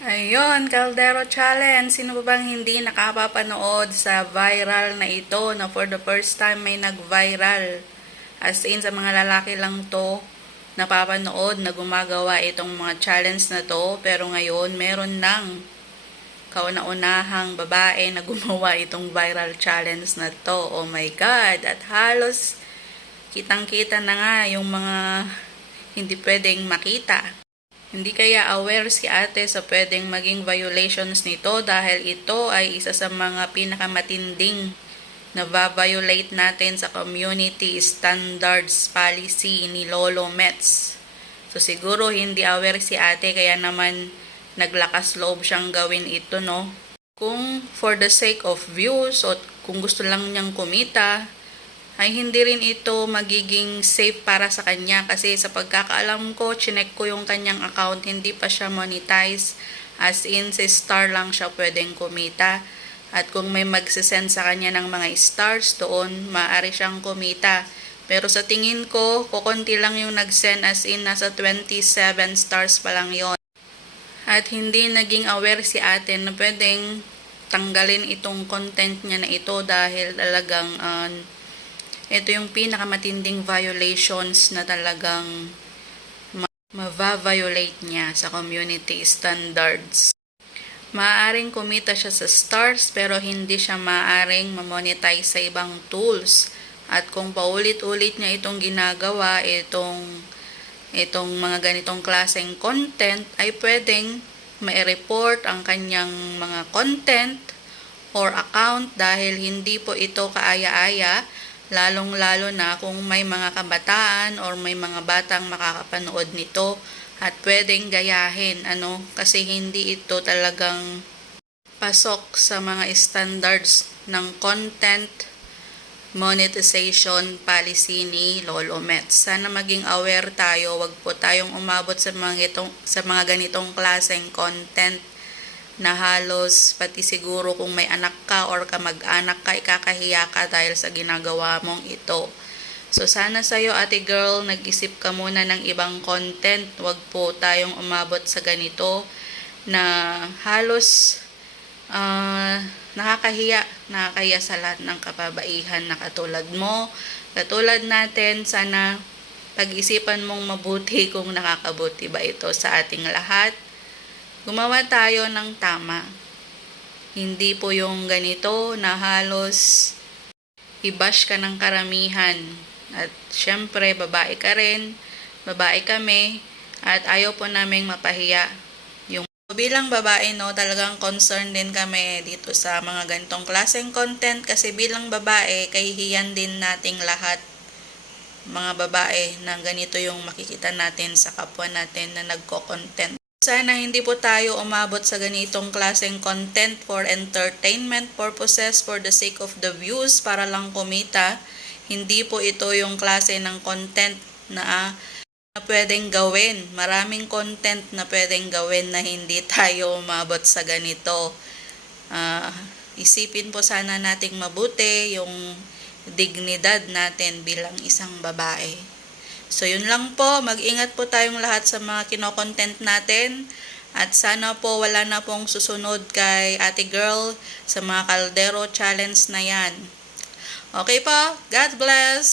Ayun, Caldero Challenge. Sino ba bang hindi nakapapanood sa viral na ito na for the first time may nag-viral? As in, sa mga lalaki lang to napapanood na gumagawa itong mga challenge na to. Pero ngayon, meron nang kauna-unahang babae na gumawa itong viral challenge na to. Oh my God! At halos kitang-kita na nga yung mga hindi pwedeng makita. Hindi kaya aware si ate sa pwedeng maging violations nito dahil ito ay isa sa mga pinakamatinding na va-violate natin sa community standards policy ni Lolo Mets. So siguro hindi aware si ate kaya naman naglakas loob siyang gawin ito, no? Kung for the sake of views o kung gusto lang niyang kumita, ay hindi rin ito magiging safe para sa kanya kasi sa pagkakaalam ko, chinek ko yung kanyang account, hindi pa siya monetize, as in sa star lang siya pwedeng kumita. At kung may magsisend sa kanya ng mga stars doon, maaari siyang kumita. Pero sa tingin ko, kukunti lang yung nag-send, as in nasa 27 stars pa lang yon. At hindi naging aware si ate na pwedeng tanggalin itong content niya na ito dahil talagang ito yung pinakamatinding violations na talagang ma-violate niya sa community standards. Maaaring kumita siya sa stars pero hindi siya maaaring ma-monetize sa ibang tools. At kung paulit-ulit niya itong ginagawa, itong mga ganitong klaseng content, ay pwedeng ma-report ang kanyang mga content or account dahil hindi po ito kaaya-aya, lalong-lalo na kung may mga kabataan or may mga batang makakapanood nito at pwedeng gayahin, kasi hindi ito talagang pasok sa mga standards ng content monetization policy ni Lolo Mets. Sana maging aware tayo, wag po tayong umabot sa mga ganitong klaseng content na halos pati siguro kung may anak ka or kamag-anak ka, ikakahiya ka dahil sa ginagawa mong ito. So sana sa'yo ate girl, nag-isip ka muna ng ibang content. Wag po tayong umabot sa ganito na halos nakakahiya sa lahat ng kababaihan na katulad mo, katulad natin. Sana pag-isipan mong mabuti kung nakakabuti ba ito sa ating lahat. Gumawa tayo ng tama. Hindi po yung ganito na halos i-bash ka ng karamihan. At syempre, babae ka rin, babae kami, at ayaw po naming mapahiya. Bilang babae, talagang concerned din kami dito sa mga ganitong klaseng content kasi bilang babae, kahihiyan din nating lahat mga babae na ganito yung makikita natin sa kapwa natin na nagko-content. Sana hindi po tayo umabot sa ganitong klaseng content for entertainment purposes, for the sake of the views, para lang kumita. Hindi po ito yung klase ng content na pwedeng gawin. Maraming content na pwedeng gawin na hindi tayo umabot sa ganito. Isipin po sana nating mabuti yung dignidad natin bilang isang babae. So yun lang po, mag-ingat po tayong lahat sa mga kino-content natin at sana po wala na pong susunod kay ate girl sa mga Caldero challenge na yan. Okay po, God bless!